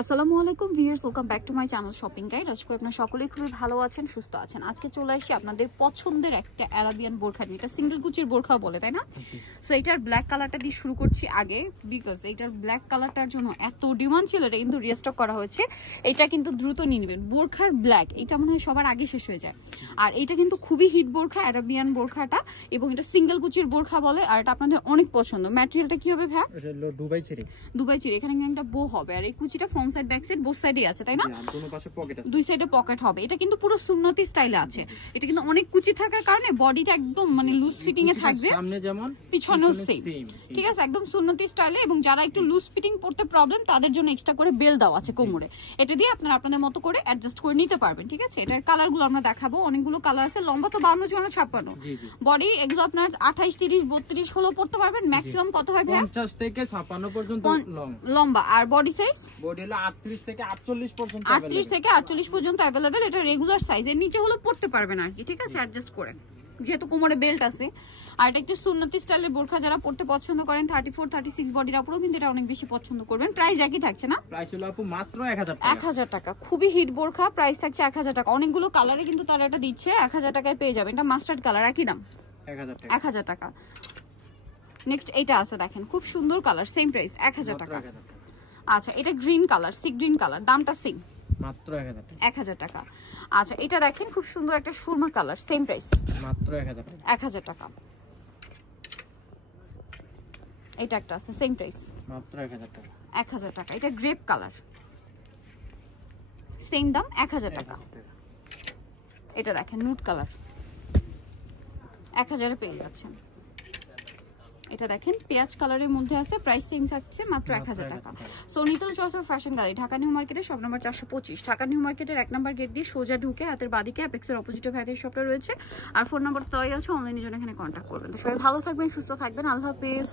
আসসালামু আলাইকুম viewers, welcome back to my channel shopping guide. আজকে আপনারা সকলেই খুবই ভালো আছেন, সুস্থ আছেন। আজকে চলে আসি আপনাদের পছন্দের একটা আরাবিয়ান বোরখা নিয়ে। এটা সিঙ্গেল কুচির বোরখা বলে, তাই না? সো এটার ব্ল্যাক কালারটা দিয়ে শুরু করছি আগে, বিকজ এটার ব্ল্যাক কালারটার জন্য এত ডিমান্ড ছিল, এটা কিন্তু রিস্টক করা হয়েছে। এটা কিন্তু দ্রুত নিয়ে নেবেন। বোরখার ব্ল্যাক এটা মনে হয় সবার আগে শেষ হয়ে যায়। আর এটা কিন্তু খুবই হিট বোরখা, আরাবিয়ান বোরখাটা, এবং এটা সিঙ্গেল কুচির বোরখা বলে। আর এটা আপনাদের অনেক পছন্দ। ম্যাটেরিয়ালটা কি হবে ভাই? দুবাই চিরি। দুবাই চিরি। এখানে কিন্তু একটা বো হবে, আর এই কুচিটা front side back side both সাইডে আছে, তাই না? দুটো পাশে পকেট আছে, দুই সাইডে পকেট হবে। এটা কিন্তু পুরো সুন্নতি স্টাইলে আছে। এটা কিন্তু অনেক কুচি থাকার কারণে বডিটা একদম মানে লুজ ফিটিং এ থাকবে, সামনে যেমন পিছনেও সেম। ঠিক আছে, একদম সুন্নতি স্টাইলে। এবং যারা একটু লুজ ফিটিং পড়তে প্রবলেম, তাদের জন্য এক্সট্রা করে বেল দেওয়া আছে কোমরে। এটা দিয়ে আপনারা আপনাদের মতো করে অ্যাডজাস্ট করে নিতে পারবেন। ঠিক আছে, এটার কালারগুলো আমরা দেখাবো। অনেকগুলো কালার আছে। লম্বা তো 52 × 56, বডি এগুলো আপনার 28, 30, 32 হলেও পড়তে পারবেন। ম্যাক্সিমাম কত হয় ভাই? 50 থেকে 56 পর্যন্ত লম্বা। আর বডি সাইজ বডি হলো 38 থেকে 48 পর্যন্ত, 38 থেকে 48 পর্যন্ত अवेलेबल। এটা রেগুলার সাইজ, এর নিচে হলো পড়তে পারবেন আর কি। ঠিক আছে, অ্যাডজাস্ট করে, যেহেতু কোমরে বেল্ট আছে। আর এটা একটু সুন্নতি স্টাইলের বোরখা যারা পড়তে পছন্দ করেন, 34, 36 বডির আপুরও কিন্তু এটা অনেক বেশি পছন্দ করবেন। প্রাইস একই থাকছে না? প্রাইস হলো আপু মাত্র 1000 টাকা। 1000 টাকা। খুবই হিট বোরখা, প্রাইস থাকছে 1000 টাকা। অনেকগুলো কালারে কিন্তু তারা এটা দিচ্ছে। 1000 টাকায় পেয়ে যাবেন। এটা মাস্টার্ড কালার, একই দাম 1000 টাকা। নেক্সট এটা আছে, দেখেন খুব সুন্দর কালার, সেম প্রাইস 1000 টাকা। আচ্ছা, এটা green colour, sea green colour, দামটা সেম মাত্র 1000 টাকা। আচ্ছা, এটা দেখেন খুব সুন্দর একটা সুরমা কালার, সেম প্রাইস মাত্র 1000 টাকা। এটা একটা আছে, সেম প্রাইস মাত্র 1000 টাকা। এটা গ্রেপ কালার, সেম দাম 1000 টাকা। এটা দেখেন নুট কালার, 1000 এ পেয়ে যাচ্ছেন। এটা দেখেন পেঁয়াজ কালারের মধ্যে আছে, প্রাইস সেম থাকছে মাত্র 1000 টাকা। So Nitol choice of fashion gallery, Dhaka new মার্কেটে শপ নাম্বার 425। ঢাকা নিউ মার্কেটের 1 নম্বর গেট দিয়ে সোজা ঢুকে হাতের বাদিকে অ্যাপেক্সের অপোজিটে ভাইদের শপটা রয়েছে। আর ফোন নাম্বার তো আছে, অনলাইনে জন্য এখানে কন্ট্যাক্ট করবেন। তো সবাই ভালো থাকবেন, সুস্থ থাকবেন। আল্লাহ হাফেজ।